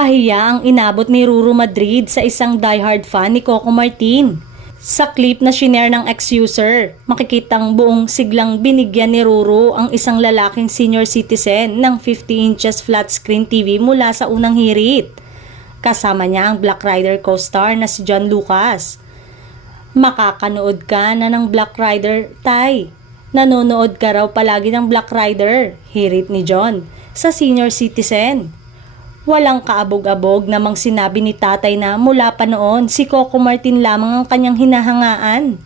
Pahiya ang inabot ni Ruru Madrid sa isang diehard fan ni Coco Martin. Sa clip na shinare ng ex-user, makikitang buong siglang binigyan ni Ruru ang isang lalaking senior citizen ng 50 inches flat screen TV mula sa unang hirit. Kasama niya ang Black Rider co-star na si John Lucas. Makakanood ka na ng Black Rider, Tay. Nanonood ka raw palagi ng Black Rider, hirit ni John, sa senior citizen. Walang kaabog-abog namang sinabi ni tatay na mula pa noon si Coco Martin lamang ang kanyang hinahangaan.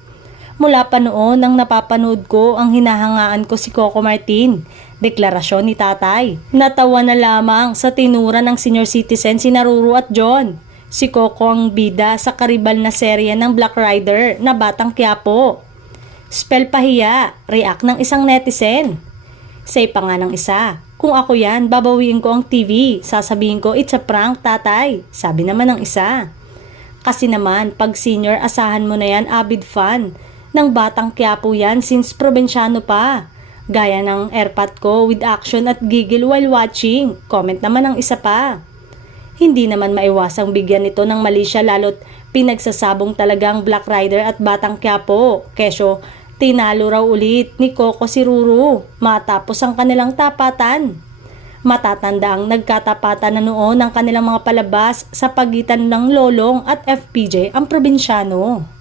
Mula pa noon ang napapanood ko ang hinahangaan ko si Coco Martin, deklarasyon ni tatay. Natawa na lamang sa tinura ng senior citizen si Ruru at John. Si Coco ang bida sa karibal na serye ng Black Rider na Batang Quiapo. Spell pahiya, react ng isang netizen. Say pa nga ng isa, kung ako yan, babawiin ko ang TV. Sasabihin ko, it's a prank, tatay. Sabi naman ng isa. Kasi naman, pag senior, asahan mo na yan, avid fan. Ng Batang Quiapo yan since probinsyano pa. Gaya ng airpot ko with action at gigil while watching. Comment naman ng isa pa. Hindi naman maiwasang bigyan nito ng mali siya lalo't pinagsasabong talagang Black Rider at Batang Quiapo. Kesyo, tinalo raw ulit ni Coco si Ruru matapos ang kanilang tapatan. Matatanda ang nagkatapatan na noon ng kanilang mga palabas sa pagitan ng Lolong at FPJ ang probinsyano.